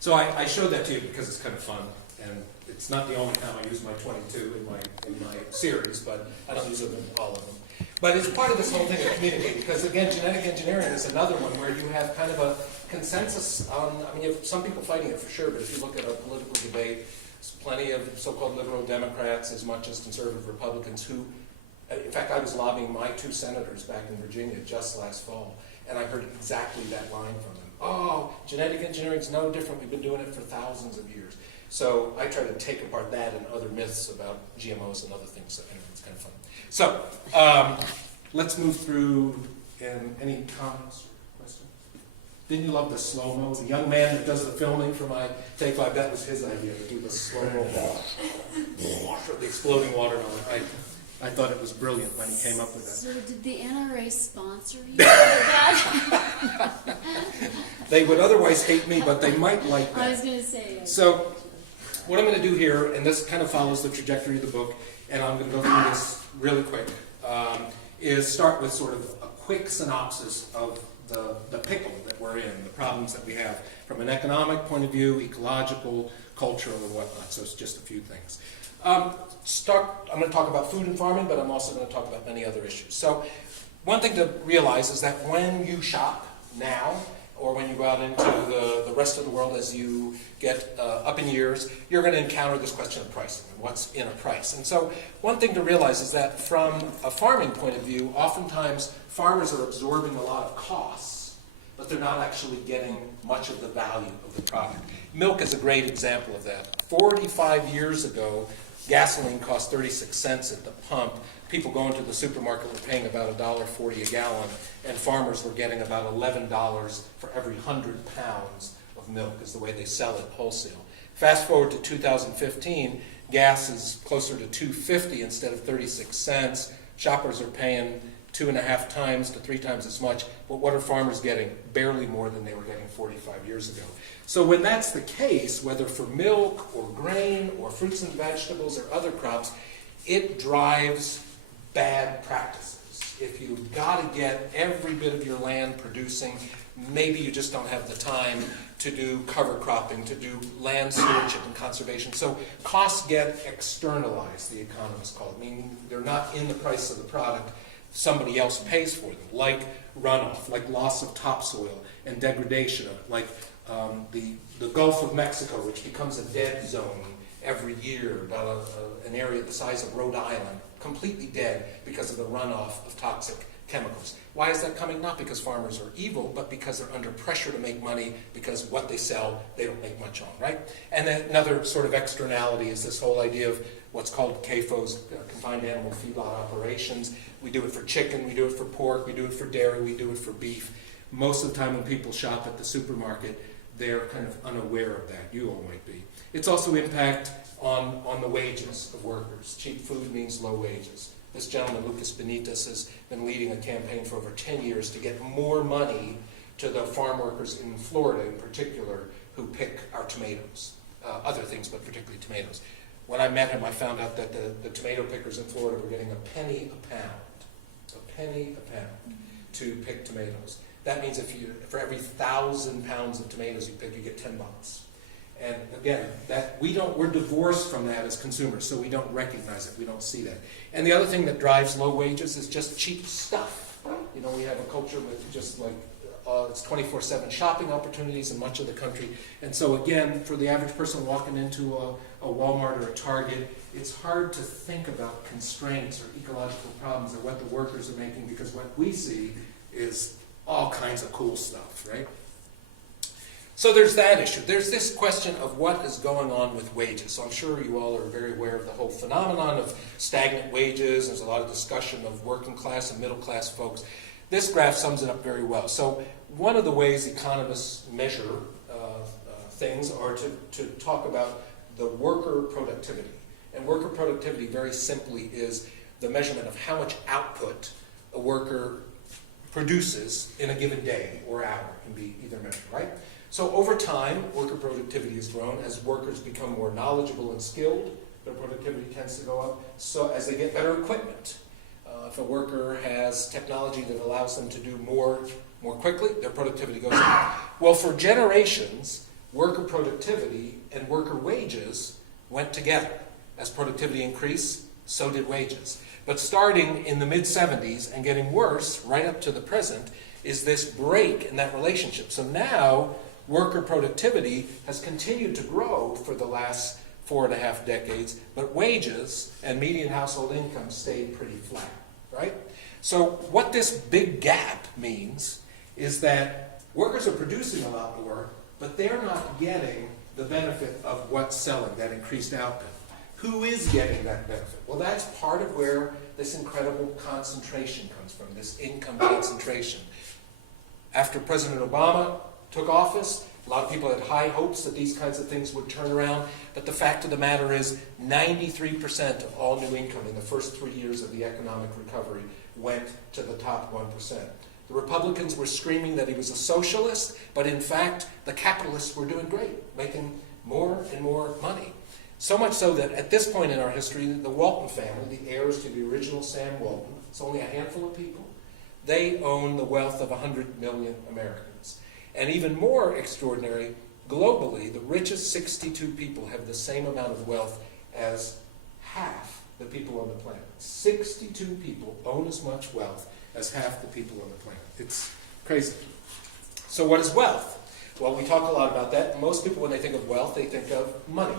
So I showed that to you because it's kind of fun, and it's not the only time I use my 22 in my series, but I don't use them in all of them. But it's part of this whole thing of communicating, because again, genetic engineering is another one where you have kind of a consensus on, I mean, you have some people fighting it for sure, but if you look at a political debate, there's plenty of so-called liberal Democrats as much as conservative Republicans who, in fact, I was lobbying my 2 senators back in Virginia just last fall, and I heard exactly that line from them. Oh, genetic engineering is no different. We've been doing it for thousands of years. So I try to take apart that and other myths about GMOs and other things. So anyway, it's kind of fun. So let's move through. Any comments or questions? Didn't you love the slow-mo? The young man that does the filming for my Take 5, that was his idea to do the slow-mo for the exploding watermelon. I thought it was brilliant when he came up with that. So did the NRA sponsor you for that? They would otherwise hate me, but they might like that. I was going to say. So what I'm going to do here, and this kind of follows the trajectory of the book, and I'm going to go through this really quick, is start with sort of a quick synopsis of the pickle that we're in, the problems that we have from an economic point of view, ecological, cultural, and whatnot. So it's just a few things. I'm going to talk about food and farming, but I'm also going to talk about many other issues. So one thing to realize is that when you shop now, or when you go out into the rest of the world as you get up in years, you're going to encounter this question of pricing and what's in a price. And so one thing to realize is that from a farming point of view, oftentimes farmers are absorbing a lot of costs, but they're not actually getting much of the value of the product. Milk is a great example of that. 45 years ago, gasoline cost 36 cents at the pump. People going to the supermarket were paying about $1.40 a gallon, and farmers were getting about $11 for every 100 pounds of milk is the way they sell it wholesale. Fast forward to 2015, gas is closer to $2.50 instead of 36 cents. Shoppers are paying 2.5 times to 3 times as much, but what are farmers getting? Barely more than they were getting 45 years ago. So when that's the case, whether for milk or grain or fruits and vegetables or other crops, it drives bad practices. If you've got to get every bit of your land producing, maybe you just don't have the time to do cover cropping, to do land stewardship and conservation. So costs get externalized, the economists call it, meaning they're not in the price of the product. Somebody else pays for them, like runoff, like loss of topsoil and degradation of it, like the Gulf of Mexico, which becomes a dead zone every year, about an area the size of Rhode Island, completely dead because of the runoff of toxic chemicals. Why is that coming? Not because farmers are evil, but because they're under pressure to make money, because what they sell, they don't make much on, right? And then another sort of externality is this whole idea of what's called CAFOs, confined animal feedlot operations. We do it for chicken, we do it for pork, we do it for dairy, we do it for beef. Most of the time when people shop at the supermarket, they're kind of unaware of that. You all might be. It's also impact on the wages of workers. Cheap food means low wages. This gentleman, Lucas Benitez, has been leading a campaign for over 10 years to get more money to the farm workers in Florida in particular who pick our tomatoes, other things, but particularly tomatoes. When I met him, I found out that the tomato pickers in Florida were getting a penny a pound to pick tomatoes. That means for every 1,000 pounds of tomatoes you pick, you get $10. And again, we're divorced from that as consumers, so we don't recognize it, we don't see that. And the other thing that drives low wages is just cheap stuff. You know, we have a culture with just like, it's 24/7 shopping opportunities in much of the country. And so again, for the average person walking into a Walmart or a Target, it's hard to think about constraints or ecological problems or what the workers are making, because what we see is all kinds of cool stuff, right? So there's that issue. There's this question of what is going on with wages. So I'm sure you all are very aware of the whole phenomenon of stagnant wages. There's a lot of discussion of working class and middle class folks. This graph sums it up very well. So one of the ways economists measure things are to talk about the worker productivity. And worker productivity, very simply, is the measurement of how much output a worker produces in a given day or hour. It can be either measured, right? So over time, worker productivity has grown. As workers become more knowledgeable and skilled, their productivity tends to go up. So as they get better equipment, if a worker has technology that allows them to do more quickly, their productivity goes up. Well, for generations, worker productivity and worker wages went together. As productivity increased, so did wages. But starting in the mid-70s and getting worse right up to the present is this break in that relationship. So now worker productivity has continued to grow for the last 4.5 decades, but wages and median household income stayed pretty flat, right? So what this big gap means is that workers are producing a lot more, but they're not getting the benefit of what's selling, that increased output. Who is getting that benefit? Well, that's part of where this incredible concentration comes from, this income concentration. After President Obama took office, a lot of people had high hopes that these kinds of things would turn around, but the fact of the matter is 93% of all new income in the first 3 years of the economic recovery went to the top 1%. The Republicans were screaming that he was a socialist, but in fact, the capitalists were doing great, making more and more money. So much so that at this point in our history, the Walton family, the heirs to the original Sam Walton, it's only a handful of people, they own the wealth of 100 million Americans. And even more extraordinary, globally, the richest 62 people have the same amount of wealth as half the people on the planet. 62 people own as much wealth as half the people on the planet. It's crazy. So what is wealth? Well, we talk a lot about that. Most people, when they think of wealth, they think of money,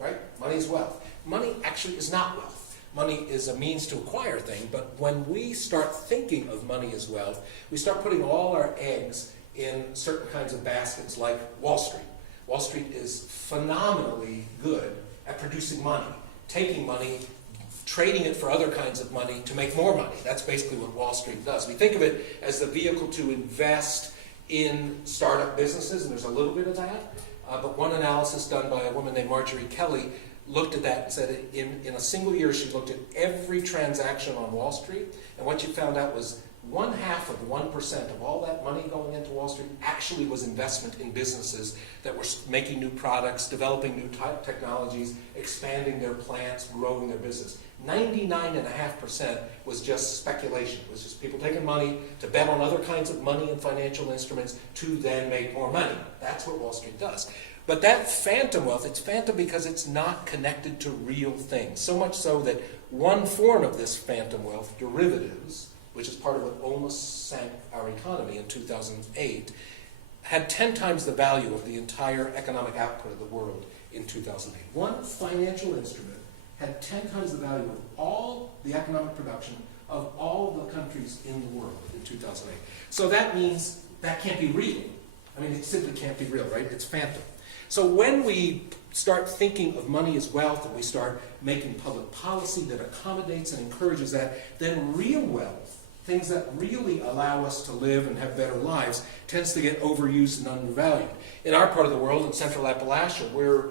right? Money is wealth. Money actually is not wealth. Money is a means to acquire things, but when we start thinking of money as wealth, we start putting all our eggs in certain kinds of baskets like Wall Street. Wall Street is phenomenally good at producing money, taking money, trading it for other kinds of money to make more money. That's basically what Wall Street does. We think of it as the vehicle to invest in startup businesses, and there's a little bit of that. But one analysis done by a woman named Marjorie Kelly looked at that and said in a single year she looked at every transaction on Wall Street, and what she found out was 0.5% of all that money going into Wall Street actually was investment in businesses that were making new products, developing new technologies, expanding their plants, growing their business. 99.5% was just speculation. It was just people taking money to bet on other kinds of money and financial instruments to then make more money. That's what Wall Street does. But that phantom wealth, it's phantom because it's not connected to real things. So much so that one form of this phantom wealth, derivatives, which is part of what almost sank our economy in 2008, had 10 times the value of the entire economic output of the world in 2008. One financial instrument had 10 times the value of all the economic production of all the countries in the world in 2008. So that means that can't be real. I mean, it simply can't be real, right? It's phantom. So when we start thinking of money as wealth and we start making public policy that accommodates and encourages that, then real wealth, things that really allow us to live and have better lives, tends to get overused and undervalued. In our part of the world, in central Appalachia, we're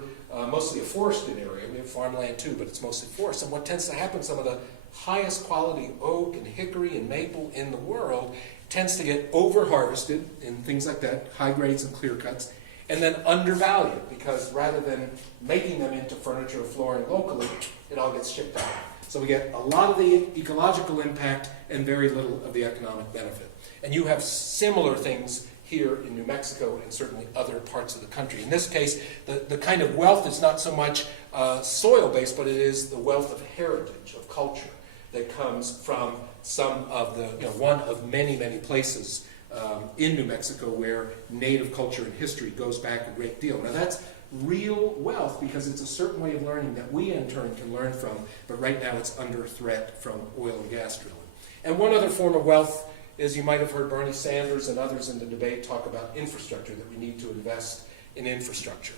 mostly a forested area. We have farmland too, but it's mostly forest. And what tends to happen, some of the highest quality oak and hickory and maple in the world tends to get over-harvested in things like that, high grades and clear cuts, and then undervalued because rather than making them into furniture or flooring locally, it all gets shipped out. So we get a lot of the ecological impact and very little of the economic benefit. And you have similar things here in New Mexico and certainly other parts of the country. In this case, the kind of wealth is not so much soil-based, but it is the wealth of heritage, of culture, that comes from some of the, one of many, many places in New Mexico where native culture and history goes back a great deal. Now that's real wealth because it's a certain way of learning that we in turn can learn from, but right now it's under threat from oil and gas drilling. And one other form of wealth is, you might have heard Bernie Sanders and others in the debate talk about infrastructure, that we need to invest in infrastructure.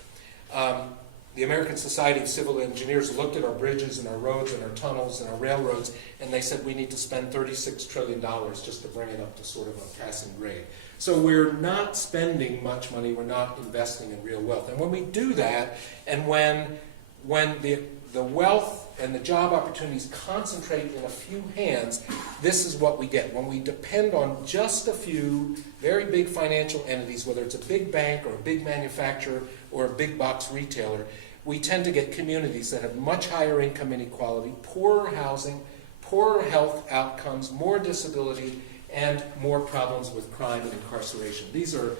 The American Society of Civil Engineers looked at our bridges and our roads and our tunnels and our railroads, and they said we need to spend $36 trillion just to bring it up to sort of a passing grade. So we're not spending much money, we're not investing in real wealth. And when we do that, and when the wealth and the job opportunities concentrate in a few hands, this is what we get. When we depend on just a few very big financial entities, whether it's a big bank or a big manufacturer or a big box retailer, we tend to get communities that have much higher income inequality, poorer housing, poorer health outcomes, more disability, and more problems with crime and incarceration. These are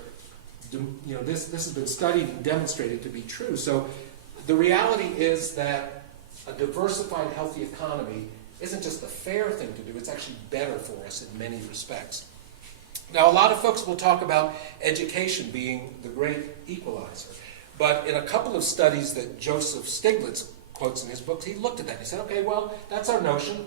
this has been studied and demonstrated to be true. So the reality is that a diversified, healthy economy isn't just a fair thing to do, it's actually better for us in many respects. Now, a lot of folks will talk about education being the great equalizer, but in a couple of studies that Joseph Stiglitz quotes in his books, he looked at that and he said, okay, well, that's our notion.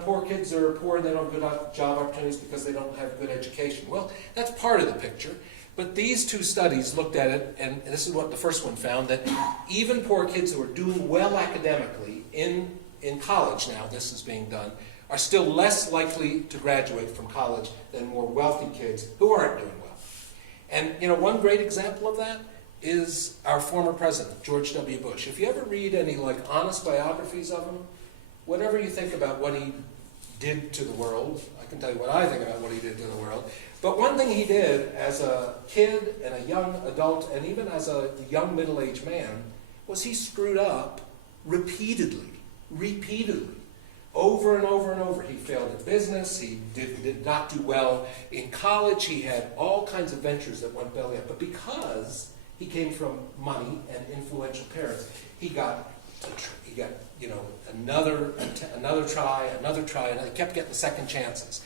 Poor kids are poor and they don't have good job opportunities because they don't have good education. Well, that's part of the picture. But these two studies looked at it, and this is what the first one found, that even poor kids who are doing well academically in college now, this is being done, are still less likely to graduate from college than more wealthy kids who aren't doing well. And one great example of that is our former president, George W. Bush. If you ever read any honest biographies of him, whatever you think about what he did to the world, I can tell you what I think about what he did to the world, but one thing he did as a kid and a young adult and even as a young middle-aged man was he screwed up repeatedly, over and over and over. He failed at business, he did not do well in college, he had all kinds of ventures that went belly up, but because he came from money and influential parents, he got another try, and he kept getting second chances.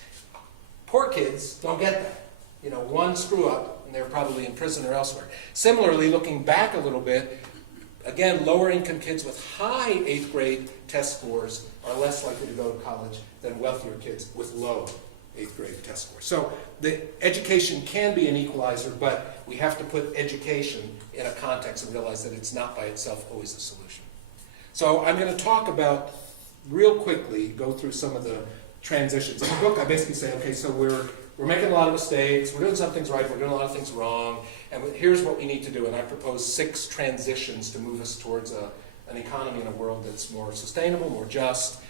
Poor kids don't get that. One screw up, and they're probably in prison or elsewhere. Similarly, looking back a little bit, again, lower income kids with high 8th grade test scores are less likely to go to college than wealthier kids with low 8th grade test scores. So the education can be an equalizer, but we have to put education in a context and realize that it's not by itself always a solution. So I'm going to talk about, real quickly, go through some of the transitions. In the book, I basically say, okay, so we're making a lot of mistakes, we're doing some things right, we're doing a lot of things wrong, and here's what we need to do. And I propose 6 transitions to move us towards an economy and a world that's more sustainable, more just,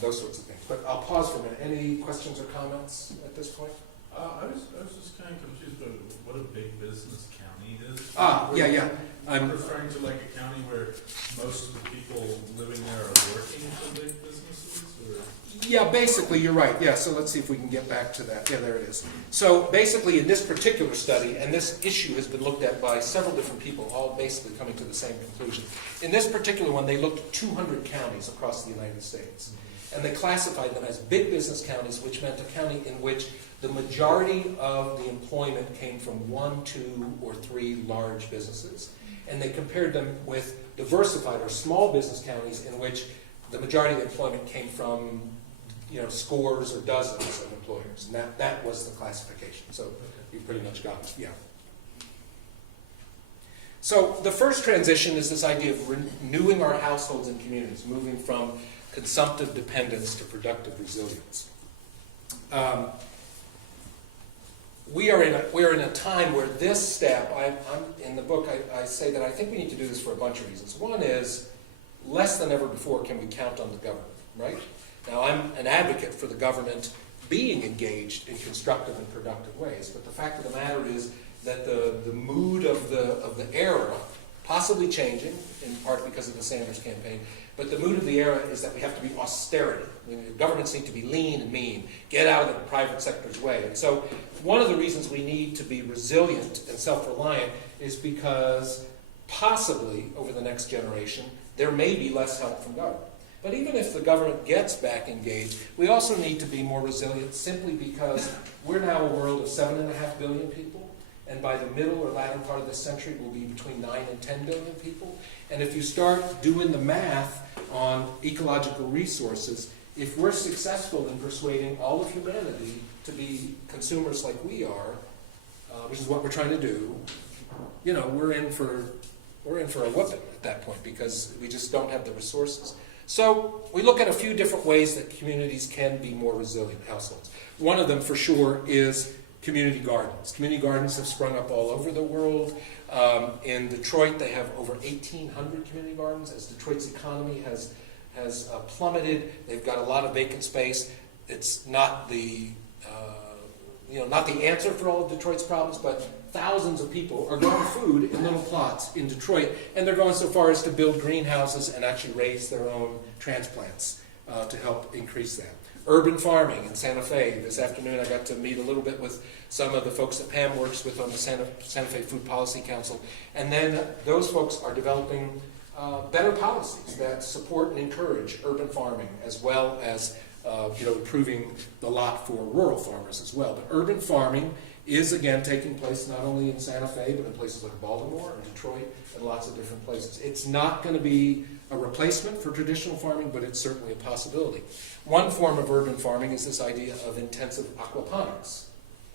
those sorts of things. But I'll pause for a minute. Any questions or comments at this point? I was just kind of confused about what a big business county is. Yeah. I'm referring to a county where most of the people living there are working for big businesses, or? Yeah, basically, you're right. Yeah, so let's see if we can get back to that. Yeah, there it is. So basically, in this particular study, and this issue has been looked at by several different people, all basically coming to the same conclusion. In this particular one, they looked at 200 counties across the United States. And they classified them as big business counties, which meant a county in which the majority of the employment came from 1, 2, or 3 large businesses. And they compared them with diversified or small business counties in which the majority of the employment came from scores or dozens of employers. And that was the classification. So you pretty much got it. Yeah. So the first transition is this idea of renewing our households and communities, moving from consumptive dependence to productive resilience. We are in a time where this step, in the book, I say that I think we need to do this for a bunch of reasons. One is, less than ever before can we count on the government, right? Now, I'm an advocate for the government being engaged in constructive and productive ways, but the fact of the matter is that the mood of the era, possibly changing, in part because of the Sanders campaign, but the mood of the era is that we have to be austerity. Governments need to be lean and mean, get out of the private sector's way. And so one of the reasons we need to be resilient and self-reliant is because possibly over the next generation, there may be less help from government. But even if the government gets back engaged, we also need to be more resilient simply because we're now a world of 7.5 billion people, and by the middle or latter part of this century, we'll be between 9 and 10 billion people. And if you start doing the math on ecological resources, if we're successful in persuading all of humanity to be consumers like we are, which is what we're trying to do, we're in for a whooping at that point because we just don't have the resources. So we look at a few different ways that communities can be more resilient households. One of them, for sure, is community gardens. Community gardens have sprung up all over the world. In Detroit, they have over 1,800 community gardens. As Detroit's economy has plummeted, they've got a lot of vacant space. It's not the answer for all of Detroit's problems, but thousands of people are growing food in little plots in Detroit, and they're going so far as to build greenhouses and actually raise their own transplants to help increase that. Urban farming in Santa Fe. This afternoon I got to meet a little bit with some of the folks that Pam works with on the Santa Fe Food Policy Council. And then those folks are developing better policies that support and encourage urban farming, as well as improving the lot for rural farmers as well. But urban farming is again taking place not only in Santa Fe, but in places like Baltimore and Detroit and lots of different places. It's not going to be a replacement for traditional farming, but it's certainly a possibility. One form of urban farming is this idea of intensive aquaponics.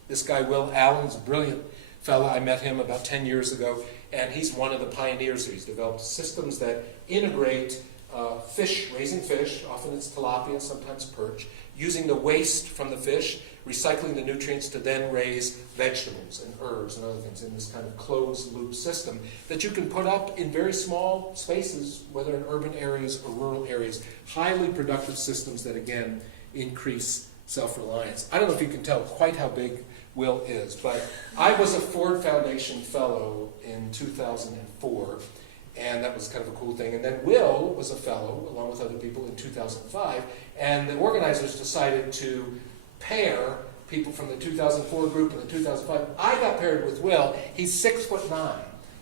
This guy, Will Allen's a brilliant fellow. I met him about 10 years ago, and he's one of the pioneers here. He's developed systems that integrate fish, raising fish, often it's tilapia, sometimes perch, using the waste from the fish, recycling the nutrients to then raise vegetables and herbs and other things in this kind of closed loop system that you can put up in very small spaces, whether in urban areas or rural areas. Highly productive systems that, again, increase self-reliance. I don't know if you can tell quite how big Will is, but I was a Ford Foundation Fellow in 2004, and that was kind of a cool thing. And then Will was a fellow, along with other people, in 2005, and the organizers decided to pair people from the 2004 group and the 2005. I got paired with Will. He's 6'9".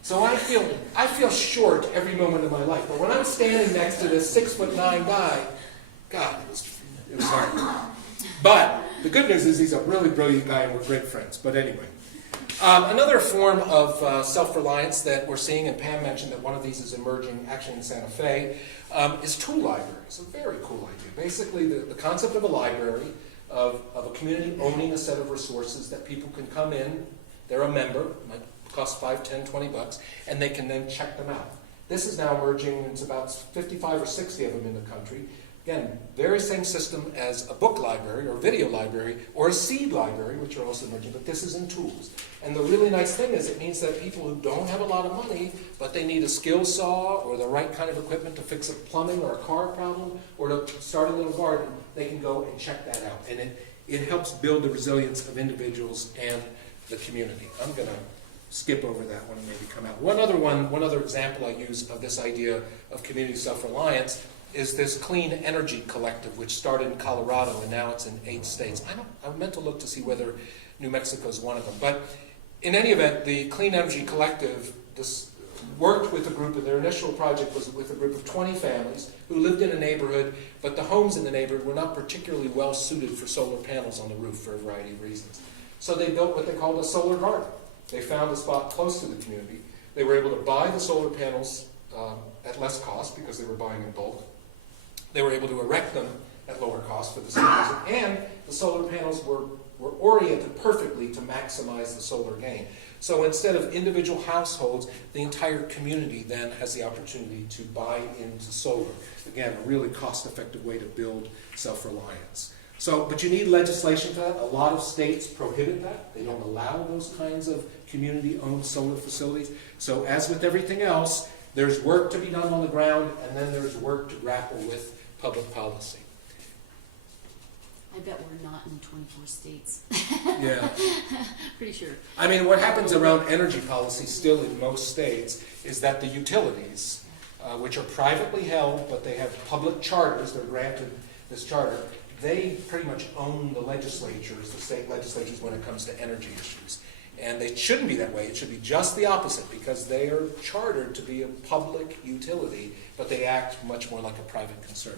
So I feel short every moment of my life. But when I'm standing next to this 6'9" guy, God, it was hard. But the good news is he's a really brilliant guy and we're great friends. But anyway. Another form of self-reliance that we're seeing, and Pam mentioned that one of these is emerging actually in Santa Fe, is tool libraries. A very cool idea. Basically, the concept of a library, of a community owning a set of resources that people can come in, they're a member, it might cost $5, $10, $20, and they can then check them out. This is now emerging, it's about 55 or 60 of them in the country. Again, very same system as a book library or video library or a seed library, which are also emerging, but this is in tools. And the really nice thing is it means that people who don't have a lot of money, but they need a skill saw or the right kind of equipment to fix a plumbing or a car problem or to start a little garden, they can go and check that out. And it helps build the resilience of individuals and the community. I'm going to skip over that one and maybe come out. One other example I use of this idea of community self-reliance is this Clean Energy Collective, which started in Colorado and now it's in 8 states. I meant to look to see whether New Mexico is one of them. But in any event, the Clean Energy Collective worked with a group, and their initial project was with a group of 20 families who lived in a neighborhood, but the homes in the neighborhood were not particularly well suited for solar panels on the roof for a variety of reasons. So they built what they called a solar garden. They found a spot close to the community. They were able to buy the solar panels at less cost because they were buying in bulk. They were able to erect them at lower cost for the same reason, and the solar panels were oriented perfectly to maximize the solar gain. So instead of individual households, the entire community then has the opportunity to buy into solar. Again, a really cost-effective way to build self-reliance. But you need legislation for that. A lot of states prohibit that. They don't allow those kinds of community-owned solar facilities. So as with everything else, there's work to be done on the ground, and then there's work to grapple with public policy. I bet we're not in 24 states. Yeah. Pretty sure. I mean, what happens around energy policy still in most states is that the utilities, which are privately held, but they have public charters, they're granted this charter, they pretty much own the legislatures, the state legislatures, when it comes to energy issues. And it shouldn't be that way. It should be just the opposite, because they are chartered to be a public utility, but they act much more like a private concern.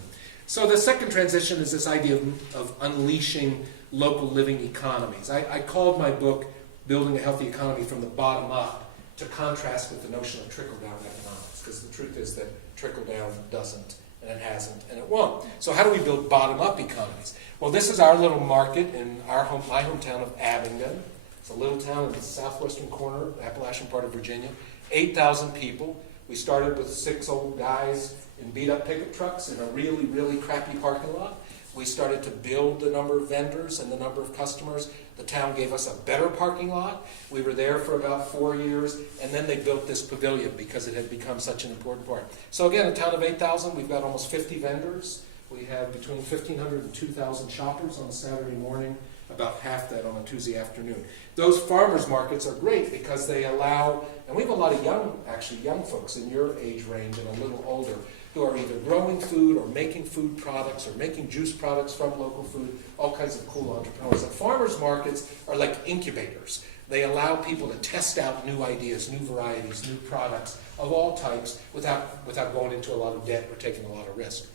So the second transition is this idea of unleashing local living economies. I called my book Building a Healthy Economy from the Bottom Up to contrast with the notion of trickle-down economics, because the truth is that trickle-down doesn't, and it hasn't, and it won't. So how do we build bottom-up economies? Well, this is our little market in my hometown of Abingdon. It's a little town in the southwestern corner, Appalachian part of Virginia. 8,000 people. We started with 6 old guys in beat-up pickup trucks in a really, really crappy parking lot. We started to build the number of vendors and the number of customers. The town gave us a better parking lot. We were there for about 4 years, and then they built this pavilion because it had become such an important part. So again, a town of 8,000, we've got almost 50 vendors. We have between 1,500 and 2,000 shoppers on a Saturday morning. about half that on a Tuesday afternoon. Those farmers markets are great because they allow, and we have a lot of young folks in your age range and a little older, who are either growing food or making food products or making juice products from local food, all kinds of cool entrepreneurs. And farmers markets are like incubators. They allow people to test out new ideas, new varieties, new products of all types without going into a lot of debt or taking a lot of risk.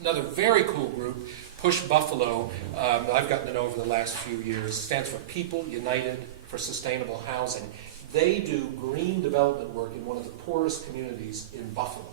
Another very cool group, Push Buffalo, I've gotten to know over the last few years, stands for People United for Sustainable Housing. They do green development work in one of the poorest communities in Buffalo.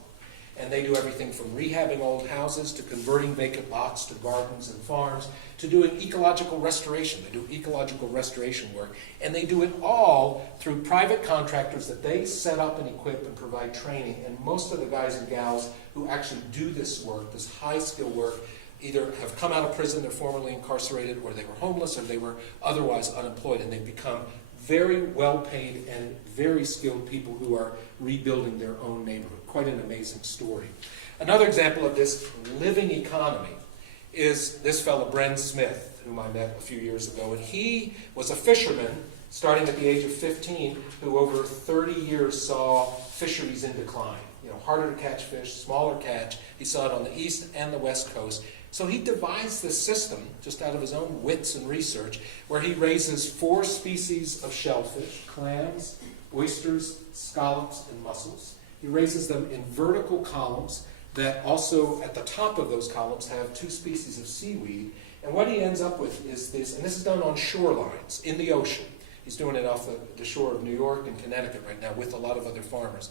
And they do everything from rehabbing old houses to converting vacant lots to gardens and farms to doing ecological restoration. They do ecological restoration work. And they do it all through private contractors that they set up and equip and provide training. And most of the guys and gals who actually do this work, this high-skill work, either have come out of prison, they're formerly incarcerated, or they were homeless, or they were otherwise unemployed. And they've become very well-paid and very skilled people who are rebuilding their own neighborhood. Quite an amazing story. Another example of this living economy is this fellow, Bren Smith, whom I met a few years ago. And he was a fisherman, starting at the age of 15, who over 30 years saw fisheries in decline. You know, harder to catch fish, smaller catch. He saw it on the east and the west coast. So he devised this system, just out of his own wits and research, where he raises 4 species of shellfish, clams, oysters, scallops, and mussels. He raises them in vertical columns that also, at the top of those columns, have 2 species of seaweed. And what he ends up with is this, and this is done on shorelines, in the ocean. He's doing it off the shore of New York and Connecticut right now with a lot of other farmers.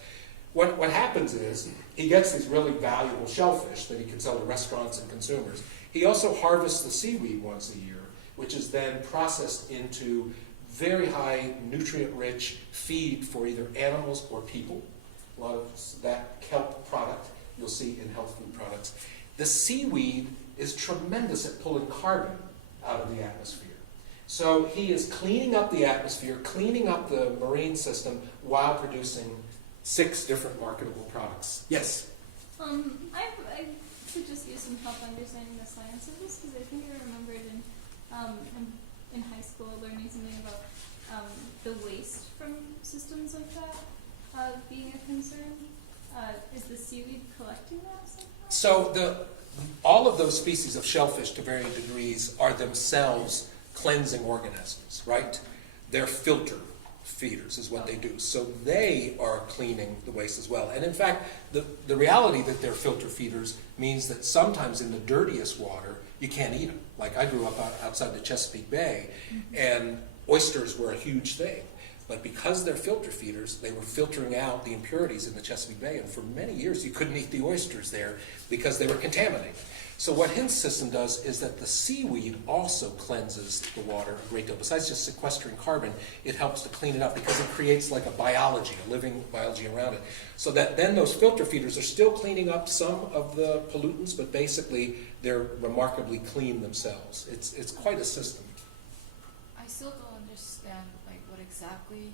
What happens is, he gets these really valuable shellfish that he can sell to restaurants and consumers. He also harvests the seaweed once a year, which is then processed into very high nutrient-rich feed for either animals or people. A lot of that kelp product you'll see in health food products. The seaweed is tremendous at pulling carbon out of the atmosphere. So he is cleaning up the atmosphere, cleaning up the marine system while producing 6 different marketable products. Yes? I could just use some help understanding the science of this, because I think I remembered in high school learning something about the waste from systems like that being a concern. Is the seaweed collecting that somehow? So all of those species of shellfish, to varying degrees, are themselves cleansing organisms, right? They're filter feeders is what they do. So they are cleaning the waste as well. And in fact, the reality that they're filter feeders means that sometimes in the dirtiest water, you can't eat them. Like I grew up outside the Chesapeake Bay, and oysters were a huge thing. But because they're filter feeders, they were filtering out the impurities in the Chesapeake Bay, and for many years you couldn't eat the oysters there because they were contaminated. So what his system does is that the seaweed also cleanses the water a great deal. Besides just sequestering carbon, it helps to clean it up because it creates like a biology, a living biology around it. So that then those filter feeders are still cleaning up some of the pollutants, but basically they're remarkably clean themselves. It's quite a system. I still don't understand like what exactly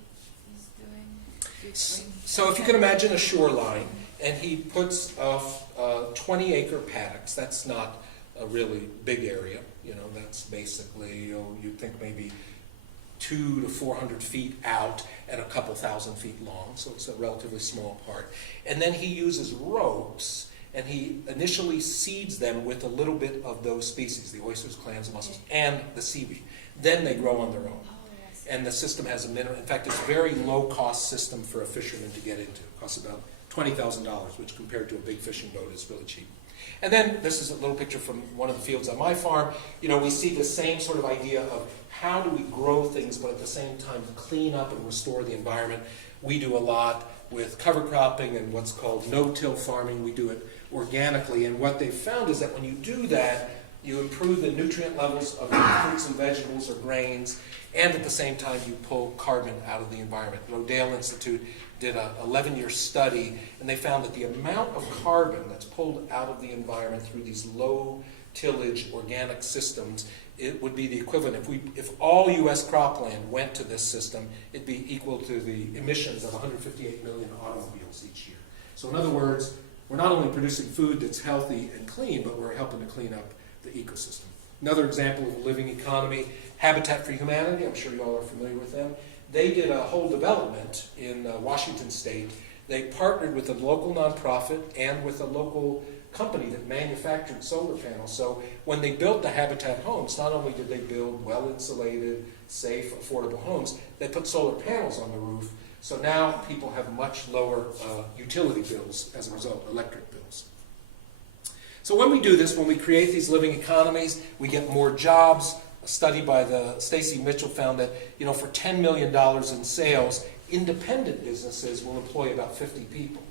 he's doing. Could you explain? So if you can imagine a shoreline, and he puts 20-acre paddocks. That's not a really big area. You know, that's basically, you'd think maybe 200 to 400 feet out and a couple thousand feet long. So it's a relatively small part. And then he uses ropes, and he initially seeds them with a little bit of those species, the oysters, clams, mussels, and the seaweed. Then they grow on their own. And the system has a minimum. In fact, it's a very low-cost system for a fisherman to get into. It costs about $20,000, which compared to a big fishing boat is really cheap. And then this is a little picture from one of the fields on my farm. You know, we see the same sort of idea of how do we grow things, but at the same time clean up and restore the environment. We do a lot with cover cropping and what's called no-till farming. We do it organically, and what they've found is that when you do that, you improve the nutrient levels of your fruits and vegetables or grains, and at the same time you pull carbon out of the environment. Rodale Institute did an 11-year study, and they found that the amount of carbon that's pulled out of the environment through these low tillage organic systems, it would be the equivalent. If all U.S. cropland went to this system, it'd be equal to the emissions of 158 million automobiles each year. So in other words, we're not only producing food that's healthy and clean, but we're helping to clean up the ecosystem. Another example of a living economy, Habitat for Humanity, I'm sure you all are familiar with them. They did a whole development in Washington State. They partnered with a local nonprofit and with a local company that manufactured solar panels. So when they built the Habitat homes, not only did they build well-insulated, safe, affordable homes, they put solar panels on the roof. So now people have much lower utility bills as a result, electric bills. So when we do this, when we create these living economies, we get more jobs. A study by the Stacy Mitchell found that, for $10 million in sales, independent businesses will employ about 50 people.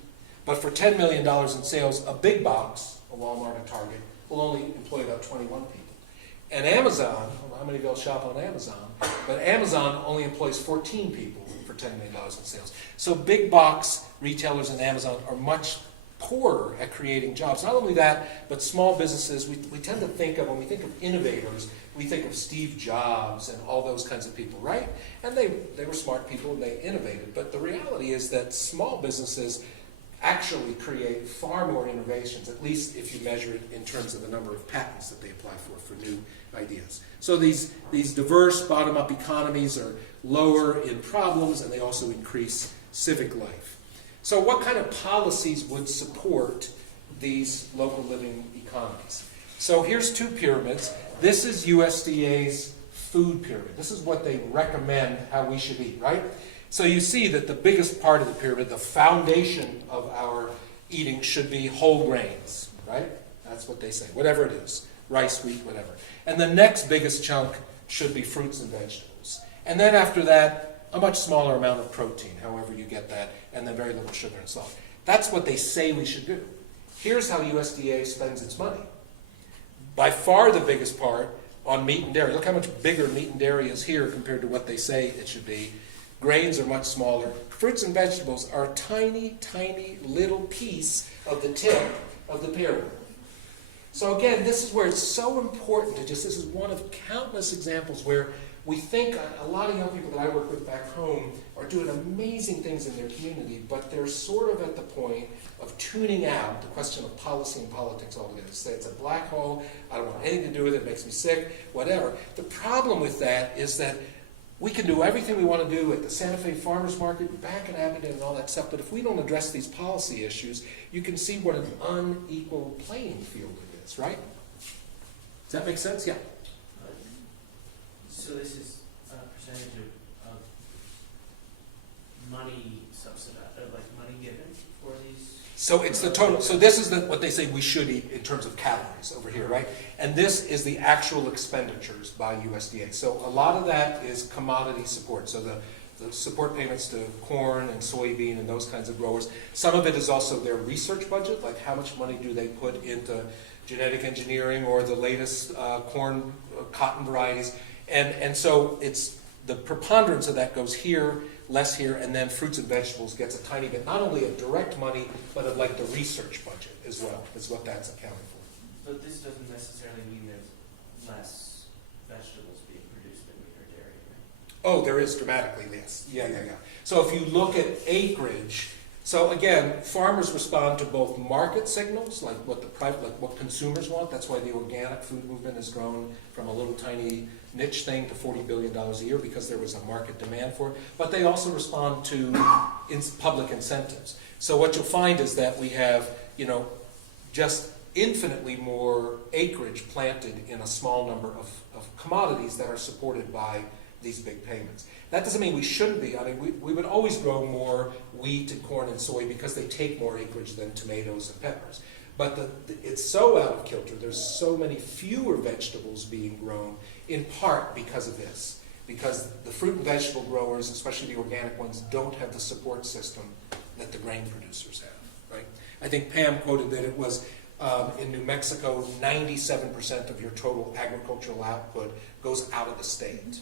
But for $10 million in sales, a big box, a Walmart, a Target, will only employ about 21 people. And Amazon, I don't know how many of y'all shop on Amazon, but Amazon only employs 14 people for $10 million in sales. So big box retailers and Amazon are much poorer at creating jobs. Not only that, but small businesses, we tend to think of, when we think of innovators, we think of Steve Jobs and all those kinds of people, right? And they were smart people and they innovated. But the reality is that small businesses actually create far more innovations, at least if you measure it in terms of the number of patents that they apply for new ideas. So these diverse bottom-up economies are lower in problems, and they also increase civic life. So what kind of policies would support these local living economies? So here's two pyramids. This is USDA's food pyramid. This is what they recommend how we should eat, right? So you see that the biggest part of the pyramid, the foundation of our eating, should be whole grains, right? That's what they say, whatever it is, rice, wheat, whatever. And the next biggest chunk should be fruits and vegetables. And then after that, a much smaller amount of protein, however you get that, and then very little sugar and salt. That's what they say we should do. Here's how USDA spends its money. By far the biggest part on meat and dairy. Look how much bigger meat and dairy is here compared to what they say it should be. Grains are much smaller. Fruits and vegetables are a tiny, tiny little piece of the tip of the pyramid. So again, this is where it's so important to this is one of countless examples where we think a lot of young people that I work with back home are doing amazing things in their community, but they're sort of at the point of tuning out the question of policy and politics altogether. Say it's a black hole, I don't want anything to do with it, it makes me sick, whatever. The problem with that is that we can do everything we want to do at the Santa Fe Farmers Market, back in Abingdon and all that stuff, but if we don't address these policy issues, you can see what an unequal playing field it is, right? Does that make sense? Yeah. So this is a percentage of money subsidized, like money given for these? So it's the total, so this is what they say we should eat in terms of calories over here, right? And this is the actual expenditures by USDA. So a lot of that is commodity support. So the support payments to corn and soybean and those kinds of growers. Some of it is also their research budget, like how much money do they put into genetic engineering or the latest cotton varieties. And so it's the preponderance of that goes here, less here, and then fruits and vegetables gets a tiny bit, not only of direct money, but of like the research budget as well, is what that's accounting for. But this doesn't necessarily mean there's less vegetables being produced than meat or dairy, right? Oh, there is dramatically less. Yeah. So if you look at acreage, so again, farmers respond to both market signals, like what what consumers want. That's why the organic food movement has grown from a little tiny niche thing to $40 billion a year because there was a market demand for it. But they also respond to public incentives. So what you'll find is that we have, just infinitely more acreage planted in a small number of commodities that are supported by these big payments. That doesn't mean we shouldn't be. I mean, we would always grow more wheat and corn and soy because they take more acreage than tomatoes and peppers. But it's so out of kilter. There's so many fewer vegetables being grown, in part because of this. Because the fruit and vegetable growers, especially the organic ones, don't have the support system that the grain producers have, right? I think Pam quoted that it was in New Mexico, 97% of your total agricultural output goes out of the state.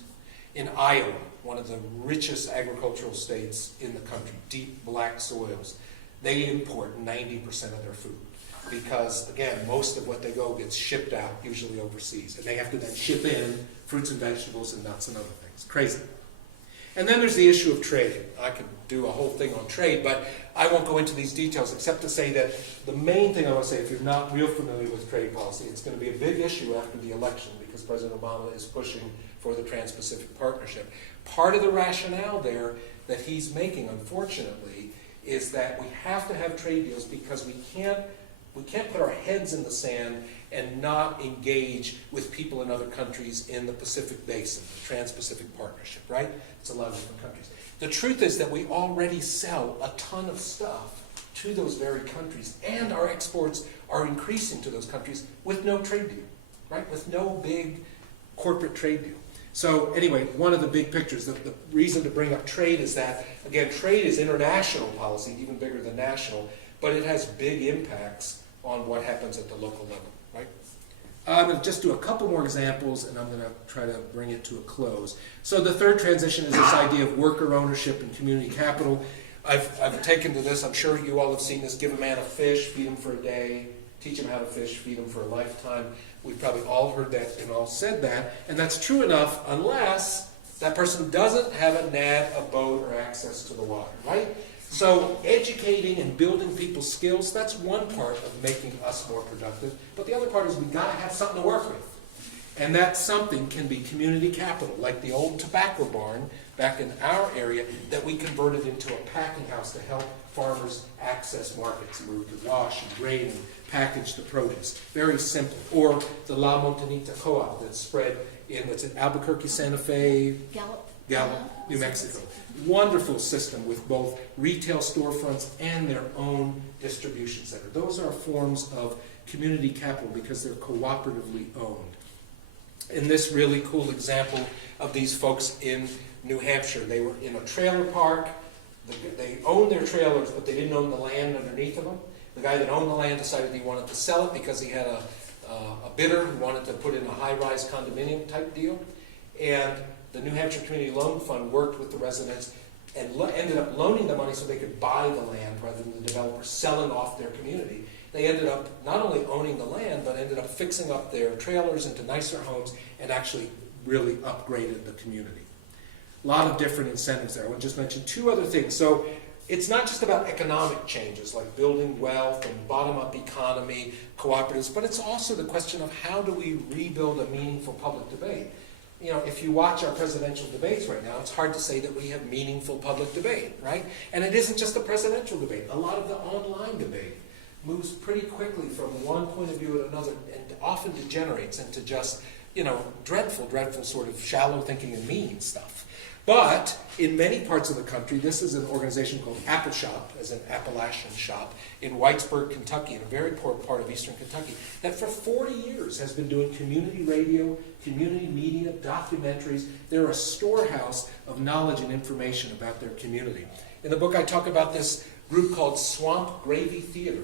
In Iowa, one of the richest agricultural states in the country, deep black soils, they import 90% of their food. Because, again, most of what they go gets shipped out, usually overseas. And they have to then ship in fruits and vegetables and nuts and other things. Crazy. And then there's the issue of trade. I could do a whole thing on trade, but I won't go into these details except to say that the main thing I want to say, if you're not real familiar with trade policy, it's going to be a big issue after the election because President Obama is pushing for the Trans-Pacific Partnership. Part of the rationale there that he's making, unfortunately, is that we have to have trade deals because we can't put our heads in the sand and not engage with people in other countries in the Pacific Basin, the Trans-Pacific Partnership, right? It's a lot of different countries. The truth is that we already sell a ton of stuff to those very countries, and our exports are increasing to those countries with no trade deal, right? With no big corporate trade deal. So anyway, one of the big pictures, the reason to bring up trade is that, again, trade is international policy, even bigger than national, but it has big impacts on what happens at the local level, right? I'm going to just do a couple more examples, and I'm going to try to bring it to a close. So the third transition is this idea of worker ownership and community capital. I've taken to this, I'm sure you all have seen this, give a man a fish, feed him for a day, teach him how to fish, feed him for a lifetime. We've probably all heard that and all said that, and that's true enough unless that person doesn't have a net, a boat, or access to the water, right? So educating and building people's skills, that's one part of making us more productive. But the other part is we've got to have something to work with. And that something can be community capital, like the old tobacco barn back in our area that we converted into a packing house to help farmers access markets where we could wash and grade and package the produce. Very simple. Or the La Montanita Co-op that's spread in, what's it, Albuquerque, Santa Fe? Gallup, New Mexico. Wonderful system with both retail storefronts and their own distribution center. Those are forms of community capital because they're cooperatively owned. In this really cool example of these folks in New Hampshire, they were in a trailer park. They owned their trailers, but they didn't own the land underneath of them. The guy that owned the land decided he wanted to sell it because he had a bidder who wanted to put in a high-rise condominium type deal. And the New Hampshire Community Loan Fund worked with the residents and ended up loaning the money so they could buy the land rather than the developer selling off their community. They ended up not only owning the land, but ended up fixing up their trailers into nicer homes and actually really upgraded the community. A lot of different incentives there. I want to just mention two other things. So it's not just about economic changes like building wealth and bottom-up economy, cooperatives, but it's also the question of how do we rebuild a meaningful public debate. You know, if you watch our presidential debates right now, it's hard to say that we have meaningful public debate, right? And it isn't just the presidential debate. A lot of the online debate moves pretty quickly from one point of view to another and often degenerates into just, dreadful sort of shallow thinking and mean stuff. But in many parts of the country, this is an organization called Apple Shop, as an Appalachian shop, in Whitesburg, Kentucky, in a very poor part of eastern Kentucky, that for 40 years has been doing community radio, community media, documentaries. They're a storehouse of knowledge and information about their community. In the book, I talk about this group called Swamp Gravy Theater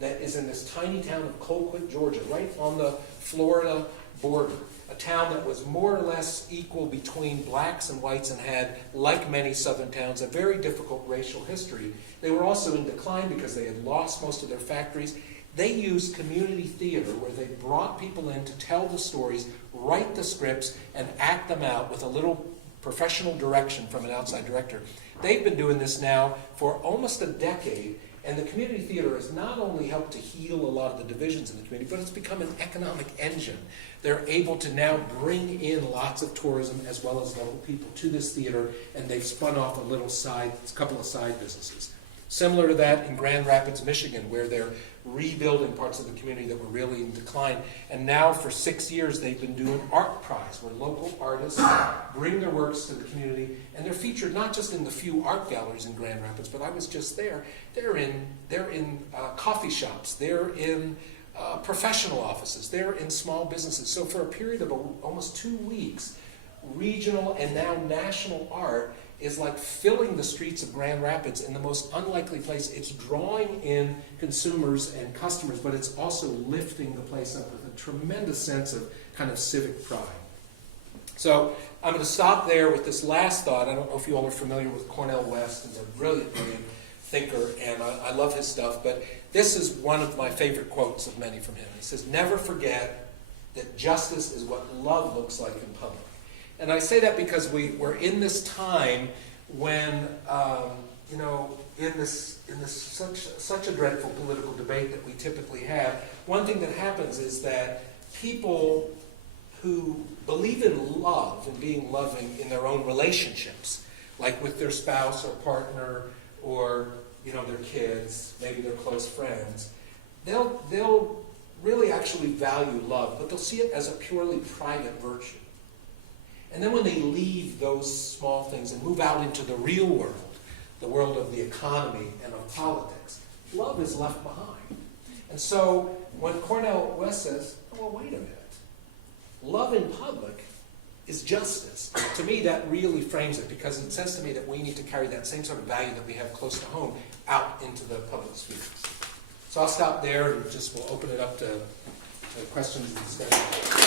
that is in this tiny town of Colquitt, Georgia, right on the Florida border. A town that was more or less equal between blacks and whites and had, like many southern towns, a very difficult racial history. They were also in decline because they had lost most of their factories. They used community theater where they brought people in to tell the stories, write the scripts, and act them out with a little professional direction from an outside director. They've been doing this now for almost a decade, and the community theater has not only helped to heal a lot of the divisions in the community, but it's become an economic engine. They're able to now bring in lots of tourism as well as local people to this theater, and they've spun off a couple of side businesses. Similar to that in Grand Rapids, Michigan, where they're rebuilding parts of the community that were really in decline. And now for 6 years they've been doing Art Prize, where local artists bring their works to the community, and they're featured not just in the few art galleries in Grand Rapids, but I was just there. They're in coffee shops, they're in professional offices, they're in small businesses. So for a period of almost 2 weeks, regional and now national art is like filling the streets of Grand Rapids in the most unlikely place. It's drawing in consumers and customers, but it's also lifting the place up with a tremendous sense of kind of civic pride. So I'm going to stop there with this last thought. I don't know if you all are familiar with Cornel West. He's a brilliant thinker, and I love his stuff, but this is one of my favorite quotes of many from him. He says, "Never forget that justice is what love looks like in public. And I say that because we're in this time when, in this such a dreadful political debate that we typically have, one thing that happens is that people who believe in love and being loving in their own relationships, like with their spouse or partner or their kids, maybe their close friends, they'll really actually value love, but they'll see it as a purely private virtue. And then when they leave those small things and move out into the real world, the world of the economy and of politics, love is left behind. And so when Cornel West says, well, wait a minute, love in public is justice. To me, that really frames it, because it says to me that we need to carry that same sort of value that we have close to home out into the public spheres. So I'll stop there and we'll open it up to questions and discussion.